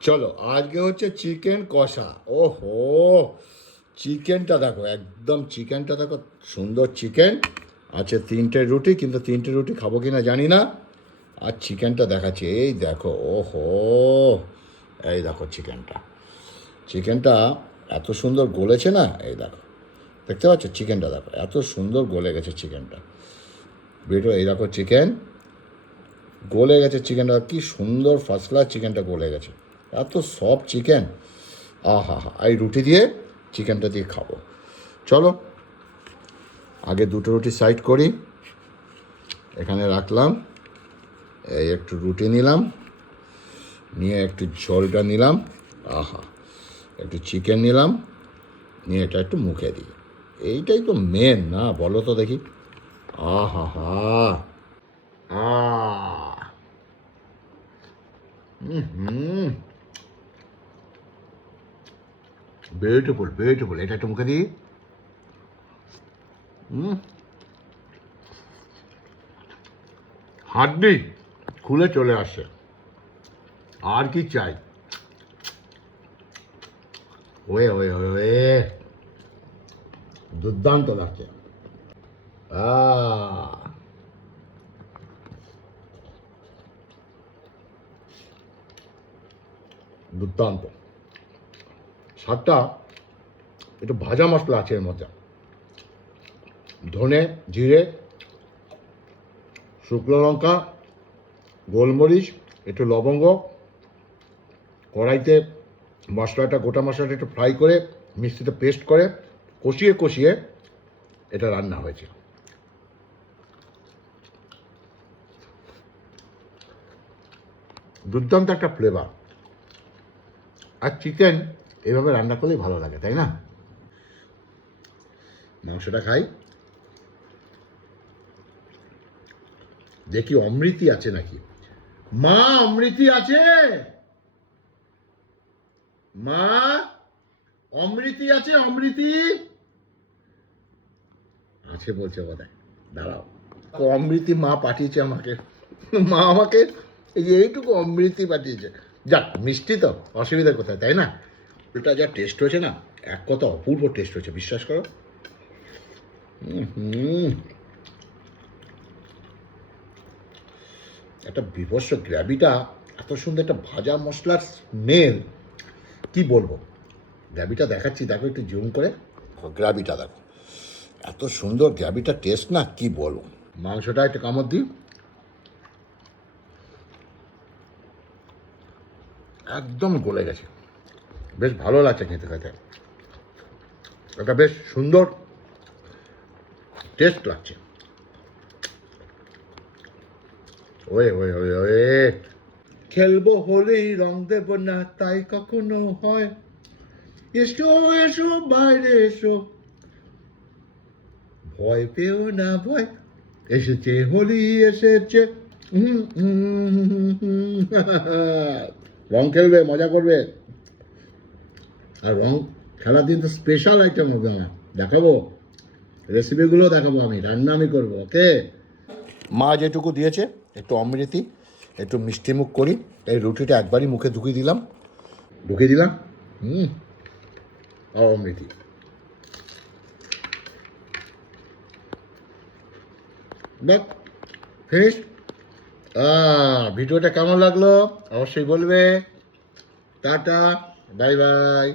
চলো, আজকে হচ্ছে চিকেন কষা। ওহো, চিকেনটা দেখো, একদম চিকেনটা দেখো, সুন্দর চিকেন। আছে তিনটে রুটি, কিন্তু তিনটে রুটি খাব কি না জানি না। আর চিকেনটা দেখাচ্ছি, এই দেখো ও হো এই দেখো চিকেনটা। চিকেনটা এত সুন্দর গলেছে না? এই দেখো, দেখতে পাচ্ছ চিকেনটা দেখো, এত সুন্দর গলে গেছে চিকেনটা। বেটো, এই দেখো চিকেন, গলে গেছে চিকেনটা, কি সুন্দর ফার্স্ট ক্লাস চিকেনটা গলে গেছে। এত সফট চিকেন আহা হা হা এই রুটি দিয়ে চিকেনটা দিয়ে খাব। চলো, আগে দুটো রুটি সাইড করি। এখানে রাখলাম। এই একটু রুটি নিলাম। নিয়ে একটু ঝোলটা নিলাম। আহা, একটু চিকেন নিলাম। নিয়ে এটা একটু মুখে দিই। এইটাই তো মেন না? বলো তো দেখি। আহা, হা। আহ। হুম। বিউটিফুল বিউটিফুল এটা একটু মুখে দিই। হাড্ডি খুলে চলে আসছে আর কি চাই? ওয়ে ওয়ে ওয়ে দুর্দান্ত লাগছে। দুর্দান্ত। স্বাদটা একটু ভাজা মশলা আছে এর মধ্যে। ধনে, জিরে, শুকনো লঙ্কা, গোলমরিচ, একটু লবঙ্গ, কড়াইতে মশলাটা, গোটা মশলাটা একটু ফ্রাই করে, মিষ্টিতে পেস্ট করে, কষিয়ে কষিয়ে এটা রান্না হয়েছে। দুর্দান্ত একটা ফ্লেভার আর চিকেন এভাবে রান্না করলেই ভালো লাগে, তাই না? মাংসটা খাই। দেখি অমৃতি আছে নাকি? মা, অমৃতি আছে? মা, অমৃতি আছে অমৃতি? আছে বলছে বোধ দাঁড়াও। অমৃতি মা পাঠিয়েছে আমাকে। মা আমাকে এই যে এইটুকু অমৃতি পাঠিয়েছে। যাক, মিষ্টি তো, অসুবিধা কোথায়, তাই না? ওটা যা টেস্ট হয়েছে না, এক কথা অপূর্ব টেস্ট হয়েছে, বিশ্বাস করো। একটা বিভৎস গ্র্যাভিটা, এত সুন্দর একটা ভাজা মশলার স্মেল কি বলব? গ্র্যাভিটা দেখাচ্ছি, দেখো একটু জুম করে। গ্র্যাভিটা দেখো, এত সুন্দর গ্র্যাভিটা টেস্ট না, কি বলব? মাংসটা একটু কামড় দিই। একদম গলে গেছে। বেশ ভালো লাগছে খেতে খেতে এটা বেশ সুন্দর টেস্ট লাগছে ওয়ে ওয়ে ওয়ে ওয়ে খেলব হলেই রং দেব না তাই কখনো হয় এসো এসো বাইরে এসো ভয় পেও না ভয় এসেছে হোলি এসেছে রং খেলবে মজা করবে আর রং খেলার দিন তো স্পেশাল আইটেম হবে আমার। দেখাবো? রেসিপিগুলো দেখাবো আমি রান্না আমি করব ওকে মা যেটুকু দিয়েছে একটু অমৃতি একটু মিষ্টি মুখ করি এই রুটিটা একবারই মুখে ঢুকিয়ে দিলাম। ঢুকিয়ে দিলাম? হুম। আর অমৃতি। দেখ ফিনিশ ভিডিওটা কেমন লাগল? অবশ্যই বলবে। Tata bye bye